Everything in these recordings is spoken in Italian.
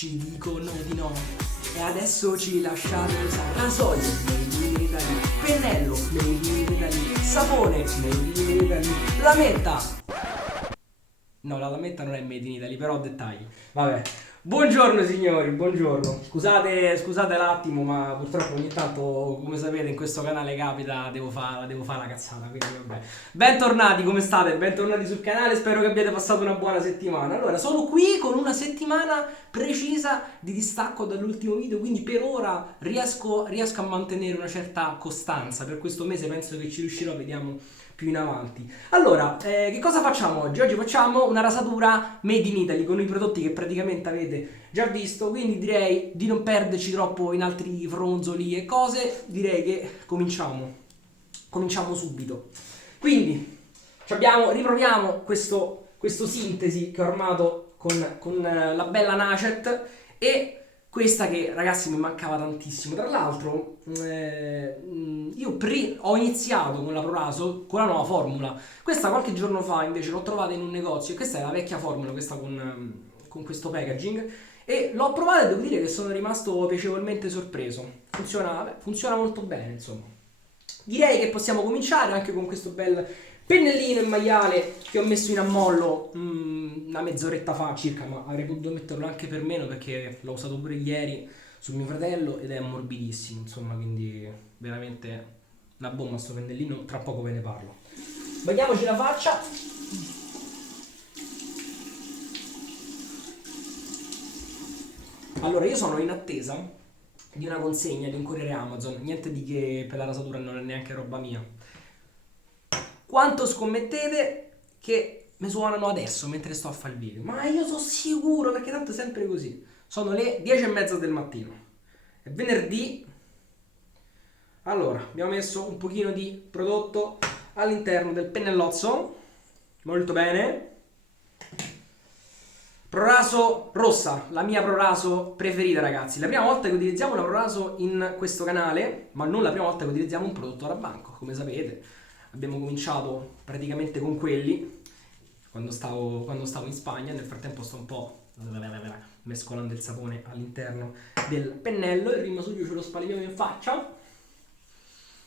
Ci dicono di no e adesso ci lasciate usare rasoio, made in Italy, pennello, made in Italy, sapone, made in Italy, lametta. No, la lametta non è made in Italy, però dettagli. Vabbè. Buongiorno signori, buongiorno. Scusate l'attimo, ma purtroppo ogni tanto, come sapete, in questo canale capita, devo fare la cazzata, quindi vabbè. Bentornati, come state? Bentornati sul canale, spero che abbiate passato una buona settimana. Allora, sono qui con una settimana precisa di distacco dall'ultimo video, quindi per ora riesco a mantenere una certa costanza. Per questo mese penso che ci riuscirò, vediamo più in avanti. Allora, che cosa facciamo oggi? Oggi facciamo una rasatura made in Italy con i prodotti che praticamente avete già visto, quindi direi di non perderci troppo in altri fronzoli e cose, direi che cominciamo subito. Quindi riproviamo questo sintesi che ho armato con la bella Nacet e questa che ragazzi mi mancava tantissimo. Tra l'altro ho iniziato con la Proraso con la nuova formula. Questa qualche giorno fa invece l'ho trovata in un negozio e questa è la vecchia formula, questa con questo packaging, e l'ho provata e devo dire che sono rimasto piacevolmente sorpreso. Funziona molto bene, insomma. Direi che possiamo cominciare anche con questo bel pennellino in maiale che ho messo in ammollo una mezz'oretta fa circa, ma avrei potuto metterlo anche per meno perché l'ho usato pure ieri su mio fratello ed è morbidissimo, insomma, quindi veramente una bomba sto pennellino, tra poco ve ne parlo. Bagniamoci la faccia. Allora, io sono in attesa di una consegna di un corriere Amazon, niente di che per la rasatura, non è neanche roba mia. Quanto scommettete che mi suonano adesso mentre sto a fare il video? Ma io sono sicuro, perché tanto è sempre così. Sono le 10:30 del mattino. È venerdì. Allora, abbiamo messo un pochino di prodotto all'interno del pennellozzo. Molto bene. Proraso rossa, la mia Proraso preferita, ragazzi. La prima volta che utilizziamo una Proraso in questo canale, ma non la prima volta che utilizziamo un prodotto da banco, come sapete. Abbiamo cominciato praticamente con quelli quando stavo in Spagna. Nel frattempo sto un po' mescolando il sapone all'interno del pennello. Il rimasuglio ce lo spalmiamo in faccia.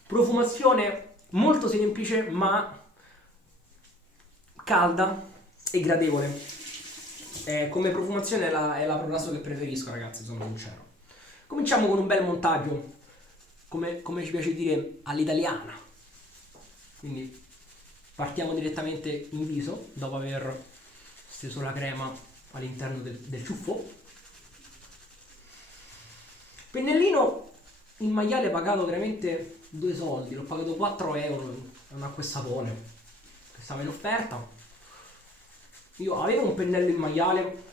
Profumazione molto semplice ma calda e gradevole. Come profumazione è la Proraso che preferisco, ragazzi, sono sincero. Cominciamo con un bel montaggio, come ci piace dire, all'italiana. Quindi partiamo direttamente in viso dopo aver steso la crema all'interno del ciuffo. Pennellino in maiale pagato veramente 2 soldi, l'ho pagato 4 euro, è un acqua e sapone che stava in offerta. Io avevo un pennello in maiale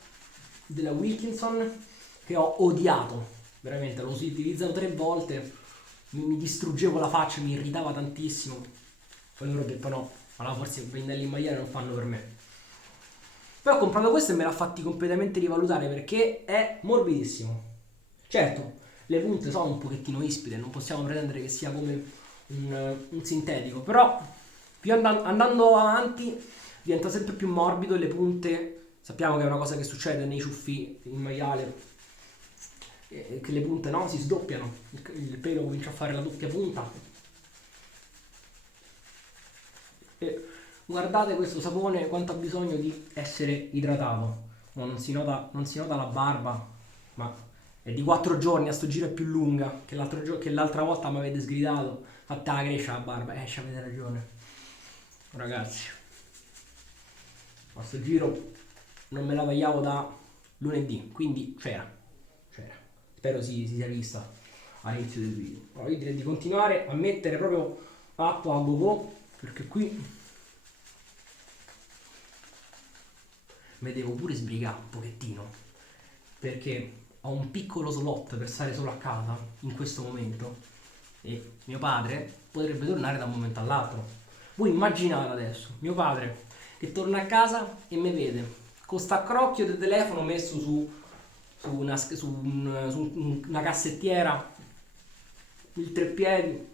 della Wilkinson che ho odiato, veramente l'ho utilizzato 3 volte, mi distruggevo la faccia, mi irritava tantissimo. Poi loro ho detto no, allora forse i pennelli in maiale non fanno per me. Poi ho comprato questo e me l'ha fatti completamente rivalutare perché è morbidissimo. Certo, le punte sono un pochettino ispide, non possiamo pretendere che sia come un sintetico, però più andando avanti diventa sempre più morbido e le punte, sappiamo che è una cosa che succede nei ciuffi in maiale, che le punte no, si sdoppiano, il pelo comincia a fare la doppia punta. E guardate questo sapone quanto ha bisogno di essere idratato. Non si nota la barba, ma è di 4 giorni, a sto giro è più lunga che l'altra volta mi avete sgridato, fatta la cresce la barba, ci avete ragione ragazzi. A sto giro non me la tagliavo da lunedì, quindi c'era. Spero si sia vista all'inizio del video. Allora, io direi di continuare a mettere proprio acqua a go-go, perché qui mi devo pure sbrigare un pochettino, perché ho un piccolo slot per stare solo a casa in questo momento e mio padre potrebbe tornare da un momento all'altro. Voi immaginate adesso mio padre che torna a casa e mi vede con sta crocchio del telefono messo su una cassettiera, il treppiedi,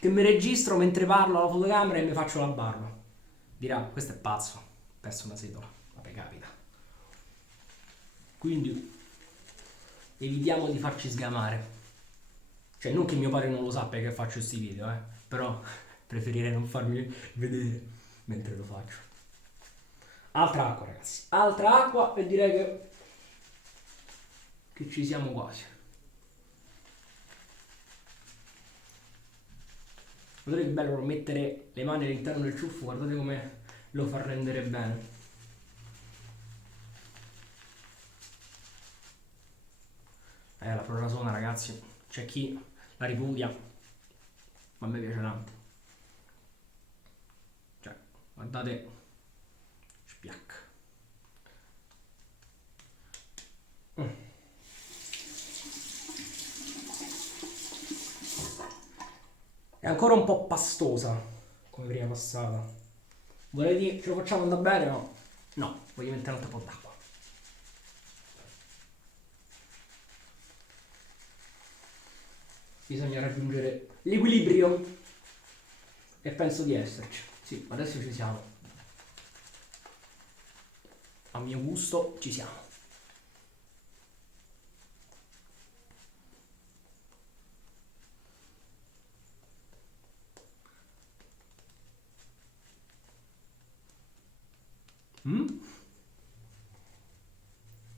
che mi registro mentre parlo alla fotocamera e mi faccio la barba. Dirà, questo è pazzo, ho perso una setola. Vabbè, capita. Quindi evitiamo di farci sgamare. Cioè, non che mio padre non lo sappia che faccio questi video, però preferirei non farmi vedere mentre lo faccio. Altra acqua, ragazzi. Altra acqua e direi che ci siamo quasi. Guardate che bello mettere le mani all'interno del ciuffo, guardate come lo fa rendere bene. La Prorasona, ragazzi, c'è chi la ripudia, ma a me piace tanto. Cioè, guardate, spiac. È ancora un po' pastosa come prima passata. Vorrei dire ce lo facciamo andare bene, ma no, voglio mettere un altro po' d'acqua. Bisogna raggiungere l'equilibrio e penso di esserci. Sì, adesso ci siamo. A mio gusto ci siamo.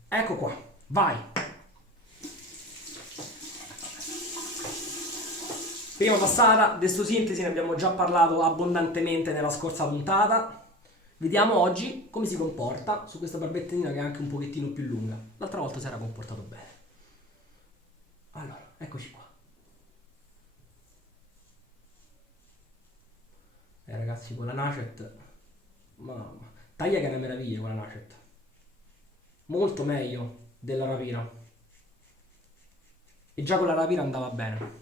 Ecco qua, vai. Prima passata, destosintesi ne abbiamo già parlato abbondantemente nella scorsa puntata. Vediamo oggi come si comporta su questa barbettina che è anche un pochettino più lunga. L'altra volta si era comportato bene. Allora, eccoci qua. Ragazzi, con la Nacet, mamma, taglia che è una meraviglia con la Nacet. Molto meglio della rapira. E già con la rapira andava bene.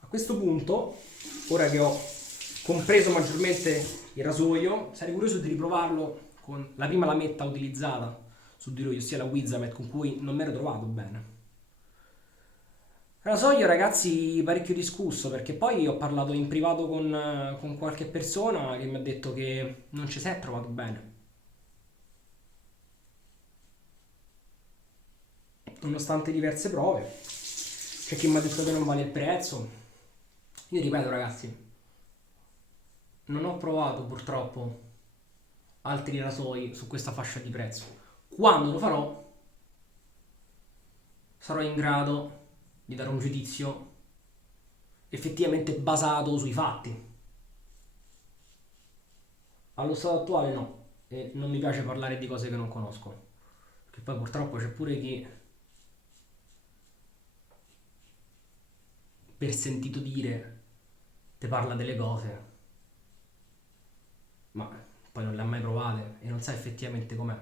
A questo punto, ora che ho compreso maggiormente il rasoio, sarei curioso di riprovarlo con la prima lametta utilizzata su di lui, ossia la Wizamet, con cui non mi ero trovato bene. Rasoio, ragazzi, parecchio discusso, perché poi ho parlato in privato con qualche persona che mi ha detto che non ci si è trovato bene. Nonostante diverse prove, c'è chi mi ha detto che non vale il prezzo. Io ripeto, ragazzi, non ho provato purtroppo altri rasoi su questa fascia di prezzo. Quando lo farò, sarò in grado di dare un giudizio effettivamente basato sui fatti. Allo stato attuale no, e non mi piace parlare di cose che non conosco, perché poi purtroppo c'è pure chi per sentito dire te parla delle cose, ma poi non le ha mai provate e non sa effettivamente com'è.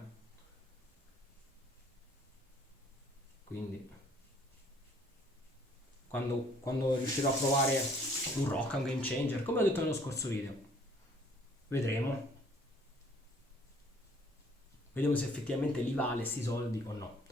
Quindi quando riuscirò a provare un rock, un game changer, come ho detto nello scorso video, vedremo se effettivamente li vale sti soldi o no.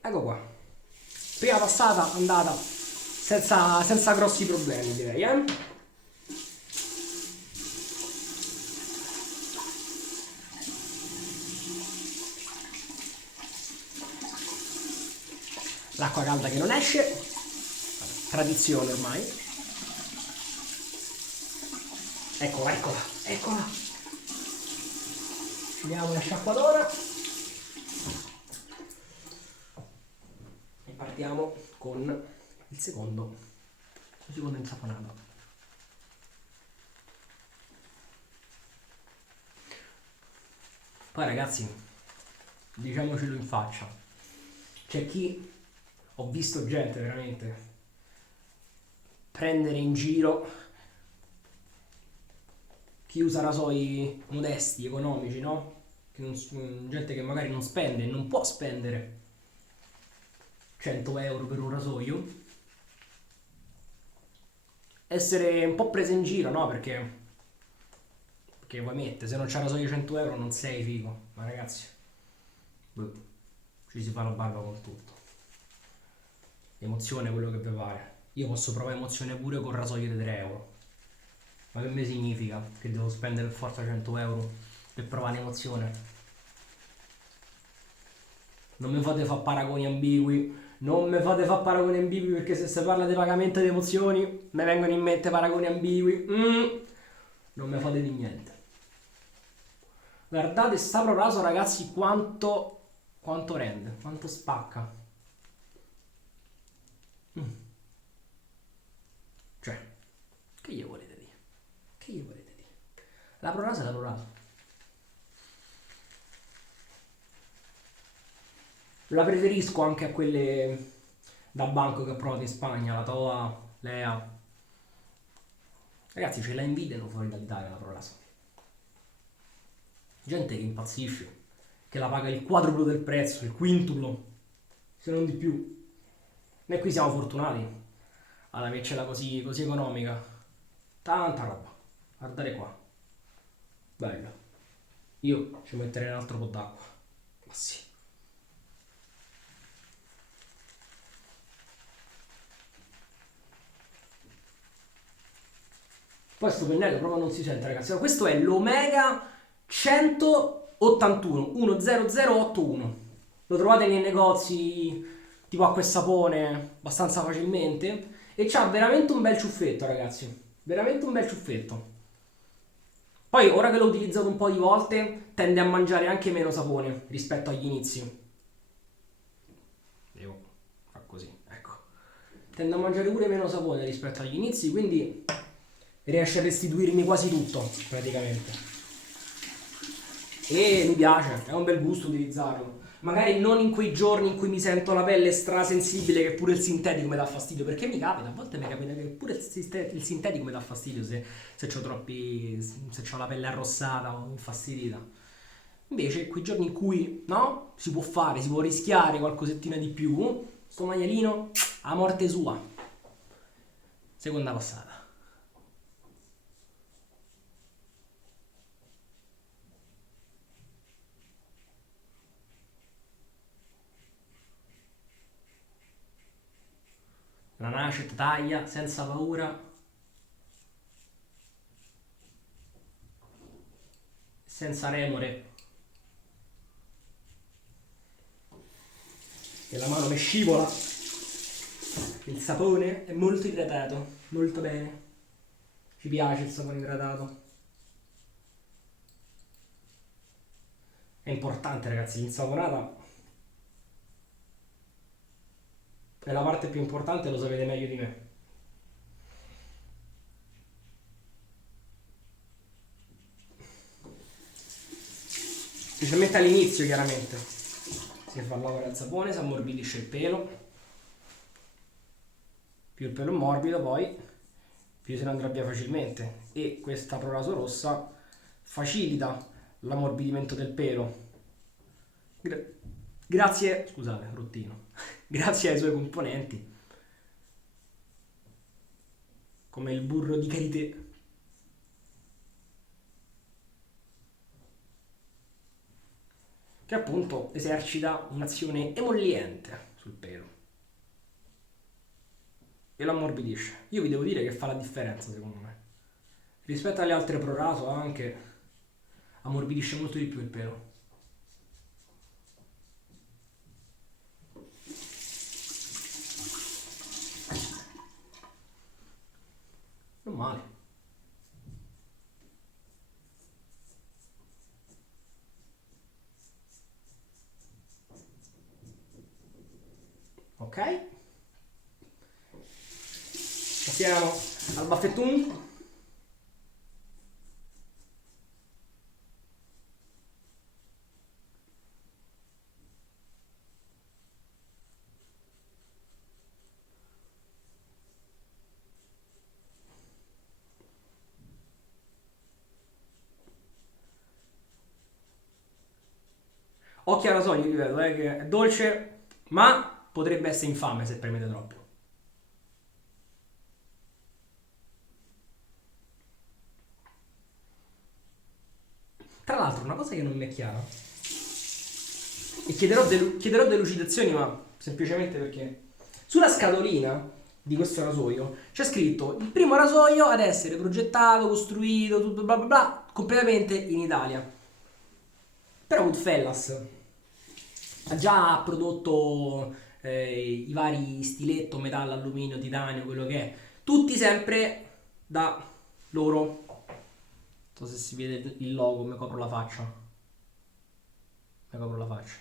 Ecco qua, prima passata andata senza grossi problemi, direi, L'acqua calda che non esce, tradizione ormai. Eccola, eccola, eccola. Ci diamo una sciacquatora e partiamo con il secondo insaponato. Poi, ragazzi, diciamocelo in faccia, c'è chi, ho visto gente veramente prendere in giro chi usa rasoi modesti, economici, no? Gente che magari non spende, non può spendere 100 euro per un rasoio. Essere un po' presa in giro, no? Perché vuoi mettere, se non c'è rasoio 100 euro non sei figo. Ma ragazzi, boh, ci si fa la barba con tutto. Emozione è quello che vi pare. Io posso provare emozione pure con rasoio di 3 euro. Ma che mi significa? Che devo spendere per forza 100 euro per provare l'emozione? Non mi fate fare paragoni ambigui. Non mi fate fare paragoni ambigui perché se si parla di pagamento di emozioni mi vengono in mente paragoni ambigui. Non mi fate di niente. Guardate sta proraso ragazzi quanto rende, quanto spacca. Cioè, che gli volete dire? Che gli volete dire? La proraso è la proraso. La preferisco anche a quelle da banco che ho provato in Spagna, la Toa, l'EA. Ragazzi, ce la invidiano fuori dall'Italia la proraso. Gente che impazzisce, che la paga il quadruplo del prezzo, il quintuplo, se non di più. Noi qui siamo fortunati ad avercela così economica. Tanta roba. Guardate qua. Bello. Io ci metterei un altro po' d'acqua. Ma sì. Poi sto pennello proprio non si sente, ragazzi. Questo è l'Omega 181 10081. Lo trovate nei negozi tipo acqua e sapone abbastanza facilmente. E c'ha veramente un bel ciuffetto, ragazzi. Veramente un bel ciuffetto. Poi, ora che l'ho utilizzato un po' di volte, tende a mangiare anche meno sapone rispetto agli inizi. Devo fare così, ecco. Tende a mangiare pure meno sapone rispetto agli inizi, quindi riesce a restituirmi quasi tutto, praticamente. E mi piace, è un bel gusto utilizzarlo. Magari non in quei giorni in cui mi sento la pelle strasensibile, che pure il sintetico mi dà fastidio, perché mi capita, a volte mi capita che pure il sintetico mi dà fastidio se ho troppi, se ho la pelle arrossata o infastidita. Invece quei giorni in cui, no, si può fare, si può rischiare qualcosettina di più, sto maialino a morte sua. Seconda passata. La nasce, taglia, senza paura, senza remore. E la mano mi scivola. Il sapone è molto idratato, molto bene. Ci piace il sapone idratato. È importante, ragazzi, l'insaponata è la parte più importante, lo sapete meglio di me. Specialmente all'inizio, chiaramente. Si fa lavorare il sapone, si ammorbidisce il pelo. Più il pelo è morbido, poi più se ne andrà via facilmente. E questa proraso rossa facilita l'ammorbidimento del pelo. Grazie, scusate, rottino. Grazie ai suoi componenti, come il burro di karité, che appunto esercita un'azione emolliente sul pelo e lo ammorbidisce. Io vi devo dire che fa la differenza, secondo me. Rispetto alle altre proraso anche ammorbidisce molto di più il pelo. Non male. Ok? Passiamo al baffettone. Occhio al rasoio, ripeto, che è dolce, ma potrebbe essere infame se premete troppo. Tra l'altro, una cosa che non mi è chiara, e chiederò delucidazioni, ma semplicemente perché sulla scatolina di questo rasoio c'è scritto il primo rasoio ad essere progettato, costruito, tutto bla bla bla, completamente in Italia. Però Goodfellas ha già prodotto i vari stiletto, metallo, alluminio, titanio, quello che è, tutti sempre da loro. Non so se si vede il logo, mi copro la faccia.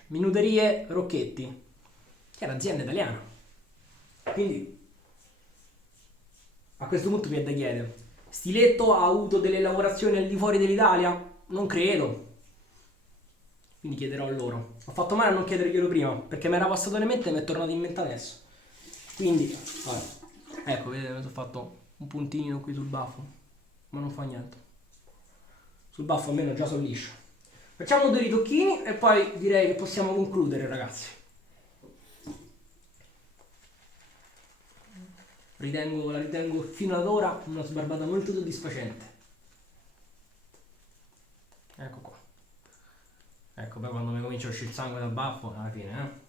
Minuterie Rocchetti, che è un'azienda italiana. Quindi a questo punto mi è da chiedere: Stiletto ha avuto delle lavorazioni al di fuori dell'Italia? Non credo. Quindi chiederò a loro. Ho fatto male a non chiederglielo prima, perché mi era passato in mente e mi è tornato in mente adesso. Quindi, vabbè. Ecco, vedete, mi sono fatto un puntino qui sul baffo, ma non fa niente. Sul baffo almeno già sono liscio. Facciamo due ritocchini e poi direi che possiamo concludere, ragazzi. La ritengo fino ad ora una sbarbata molto soddisfacente. Ecco qua. Ecco, poi quando mi comincia a uscire il sangue dal baffo, alla fine,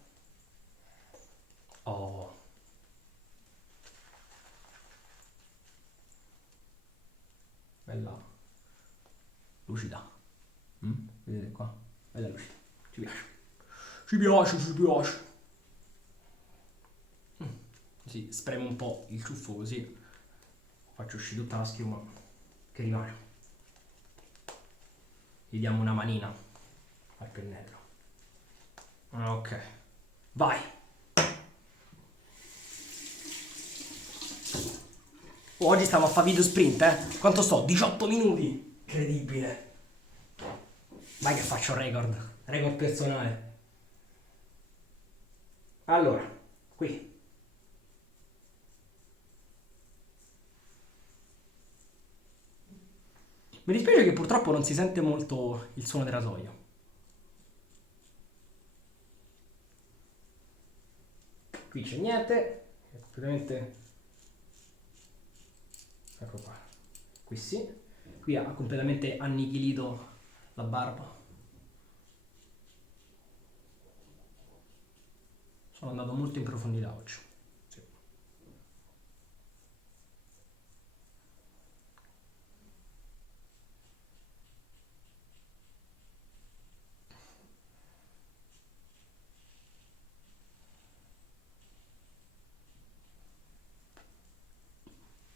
Oh. Bella. Lucida. Vedete qua? Bella lucida. Ci piace. Ci piace. Così spremo un po' il ciuffo, così faccio uscire tutta la schiuma che rimane. Gli diamo una manina al pennello. Ok, vai. Oggi stiamo a fare video sprint, Quanto sto? 18 minuti. Incredibile. Vai che faccio record personale. Allora, qui. Mi dispiace che purtroppo non si sente molto il suono del rasoio. Qui c'è niente, è completamente... Ecco qua. Qui sì. Qui ha completamente annichilito la barba. Sono andato molto in profondità oggi. Sì.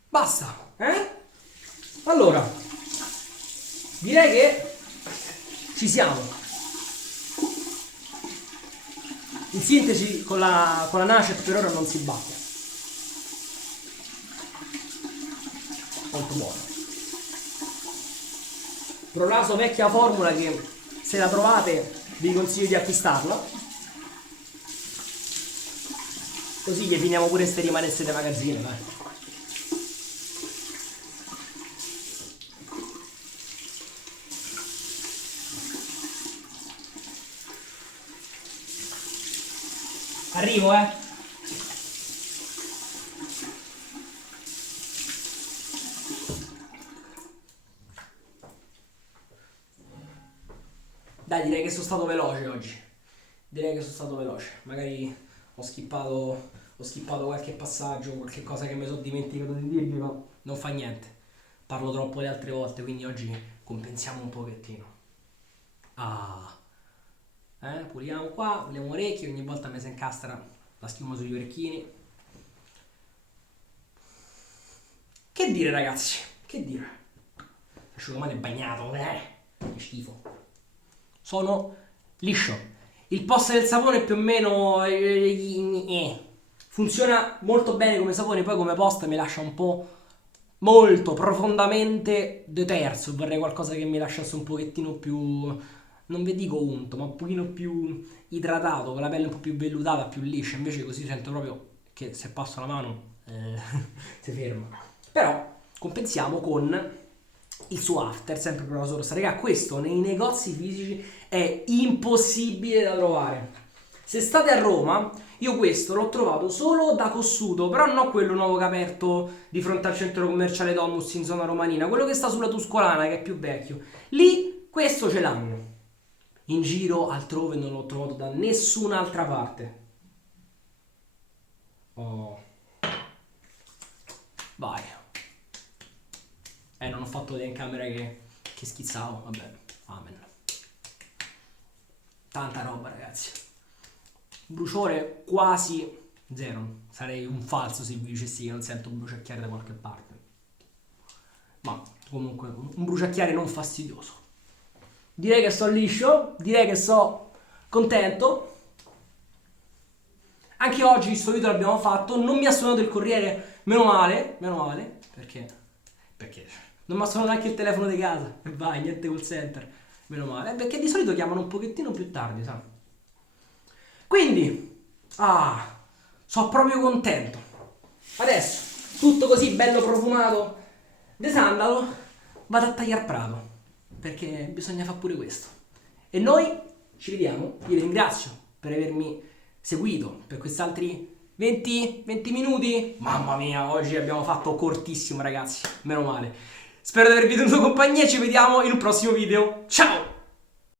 Basta, Allora, direi che ci siamo. In sintesi, con la Nacet per ora non si batte. Molto buono. Prolaso vecchia formula che, se la trovate, vi consiglio di acquistarla. Così gli finiamo pure ste rimanesse dei magazzini, dai. Arrivo, Dai, direi che sono stato veloce oggi. Magari ho skippato qualche passaggio, qualche cosa che mi sono dimenticato di dirvi, ma non fa niente. Parlo troppo le altre volte, quindi oggi compensiamo un pochettino. Puliamo qua, puliamo orecchie, ogni volta mi si incastra la schiuma sugli orecchini. Che dire, ragazzi? Che dire? L'asciugamano è bagnato, che schifo. Sono liscio. Il posto del sapone più o meno funziona molto bene come sapone, poi come posta mi lascia un po' molto profondamente deterso. Vorrei qualcosa che mi lasciasse un pochettino più, non vi dico unto, ma un pochino più idratato, con la pelle un po' più vellutata, più liscia. Invece così sento proprio che se passo la mano si ferma. Però compensiamo con il suo after, sempre per la sua rossa. Raga, questo nei negozi fisici è impossibile da trovare. Se state a Roma, Io questo l'ho trovato solo da Cossuto, però non quello nuovo che ha aperto di fronte al centro commerciale Domus in zona romanina, quello che sta sulla Tuscolana, che è più vecchio. Lì questo ce l'hanno. In giro altrove non l'ho trovato da nessun'altra parte. Oh. Vai. Non ho fatto vedere in camera che schizzavo. Vabbè, amen. Tanta roba, ragazzi. Bruciore quasi zero. Sarei un falso se vi dicessi che non sento un bruciacchiare da qualche parte. Ma comunque un bruciacchiare non fastidioso. Direi che sto liscio, direi che sto contento. Anche oggi questo video l'abbiamo fatto. Non mi ha suonato il corriere, meno male, perché non mi ha suonato neanche il telefono di casa. E vai, niente call center, meno male, perché di solito chiamano un pochettino più tardi, sa. Quindi, sono proprio contento. Adesso, tutto così bello profumato di sandalo, vado a tagliare prato, perché bisogna fare pure questo. E noi ci vediamo, io vi ringrazio per avermi seguito per questi altri 20 minuti. Mamma mia, oggi abbiamo fatto cortissimo, ragazzi, meno male. Spero di avervi tenuto compagnia e ci vediamo in un prossimo video. Ciao!